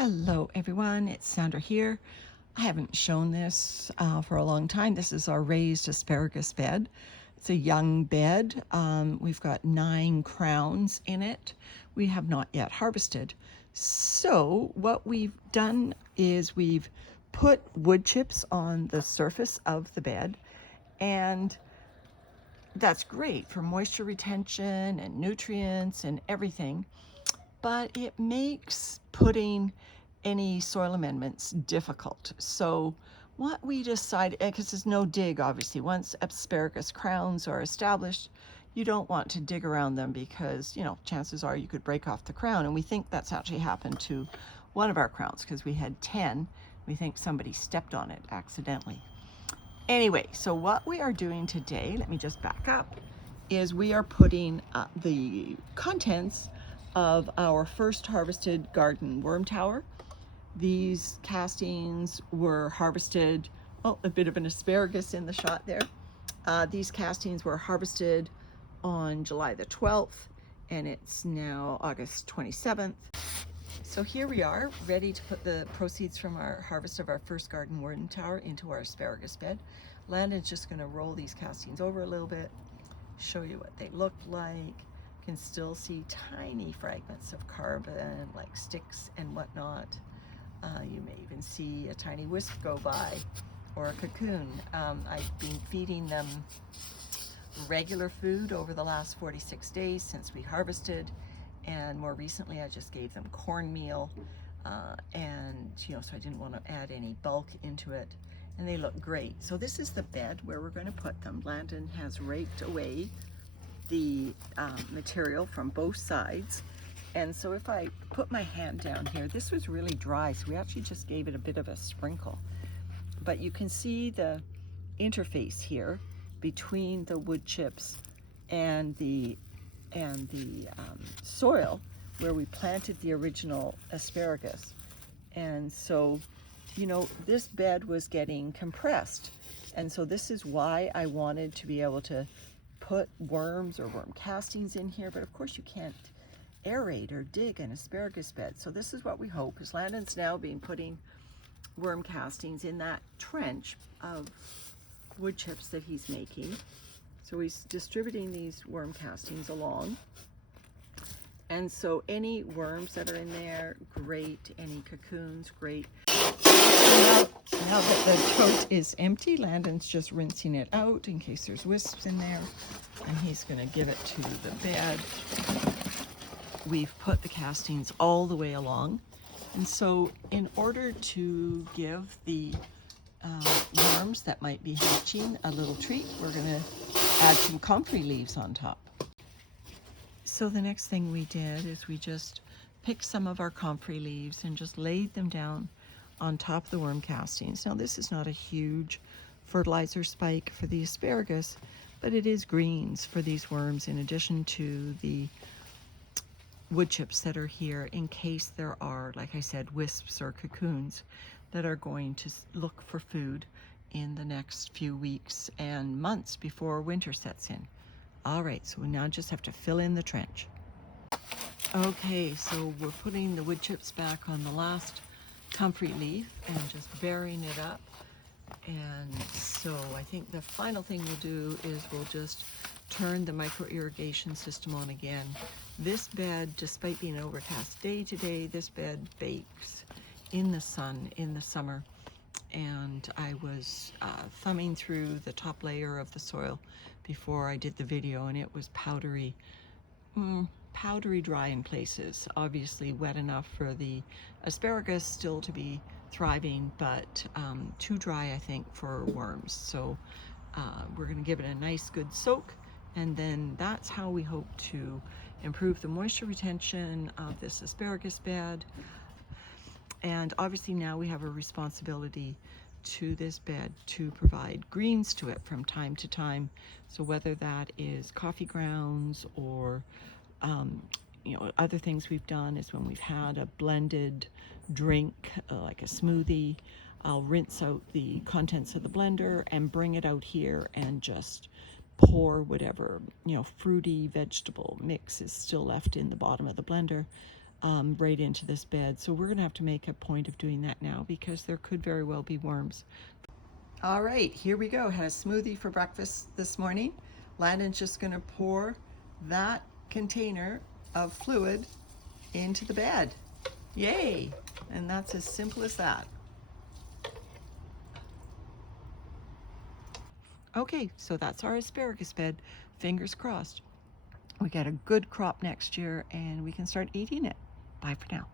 Hello everyone, it's Sandra here. I haven't shown this for a long time. This is our raised asparagus bed. It's a young bed. We've got 9 crowns in it. We have not yet harvested. So what we've done is we've put wood chips on the surface of the bed, and that's great for moisture retention and nutrients and everything, but it makes putting any soil amendments difficult. So what we decided, because there's no dig obviously, once asparagus crowns are established, you don't want to dig around them because, you know, chances are you could break off the crown. And we think that's actually happened to one of our crowns because we had 10. We think somebody stepped on it accidentally. Anyway, so what we are doing today, let me just back up, is we are putting the contents of our first harvested garden worm tower. These castings were harvested, oh, a bit of an asparagus in the shot there. These castings were harvested on July the 12th, and it's now August 27th. So here we are, ready to put the proceeds from our harvest of our first garden worm tower into our asparagus bed. Landon's just going to roll these castings over a little bit, show you what they look like. You can still see tiny fragments of carbon, like sticks and whatnot. You may even see a tiny wisp go by, or a cocoon. I've been feeding them regular food over the last 46 days since we harvested, and more recently I just gave them cornmeal, and so I didn't want to add any bulk into it, and they look great. So this is the bed where we're going to put them. Landon has raked away the material from both sides, and so if I put my hand down here, this was really dry, so we actually just gave it a bit of a sprinkle, but you can see the interface here between the wood chips and the soil where we planted the original asparagus. And so, this bed was getting compressed, and so this is why I wanted to be able to put worms or worm castings in here, but of course you can't aerate or dig an asparagus bed. So this is what we hope, is Landon's now been putting worm castings in that trench of wood chips that he's making. So he's distributing these worm castings along. And so any worms that are in there, great. Any cocoons, great. Now that the tote is empty, Landon's just rinsing it out in case there's wisps in there. And he's going to give it to the bed. We've put the castings all the way along. And so in order to give the worms that might be hatching a little treat, we're going to add some comfrey leaves on top. So the next thing we did is we just picked some of our comfrey leaves and just laid them down on top of the worm castings. Now this is not a huge fertilizer spike for the asparagus, but it is greens for these worms in addition to the wood chips that are here, in case there are, like I said, wisps or cocoons that are going to look for food in the next few weeks and months before winter sets in. All right, so we now just have to fill in the trench. Okay, so we're putting the wood chips back on the last comfrey leaf and just burying it up. And so I think the final thing we'll do is we'll just turn the micro irrigation system on again. This bed, despite being an overcast day today, this bed bakes in the sun in the summer. And I was thumbing through the top layer of the soil before I did the video, and it was powdery dry in places. Obviously wet enough for the asparagus still to be thriving, but too dry, I think, for worms. So we're going to give it a nice good soak, and then that's how we hope to improve the moisture retention of this asparagus bed. And obviously now we have a responsibility to this bed to provide greens to it from time to time. So whether that is coffee grounds or other things we've done is when we've had a blended drink, like a smoothie, I'll rinse out the contents of the blender and bring it out here and just pour whatever fruity vegetable mix is still left in the bottom of the blender right into this bed. So we're going to have to make a point of doing that now because there could very well be worms. All right, here we go. Had a smoothie for breakfast this morning. Landon's just going to pour that container of fluid into the bed. Yay! And that's as simple as that. Okay, so that's our asparagus bed. Fingers crossed. We get a good crop next year and we can start eating it. Bye for now.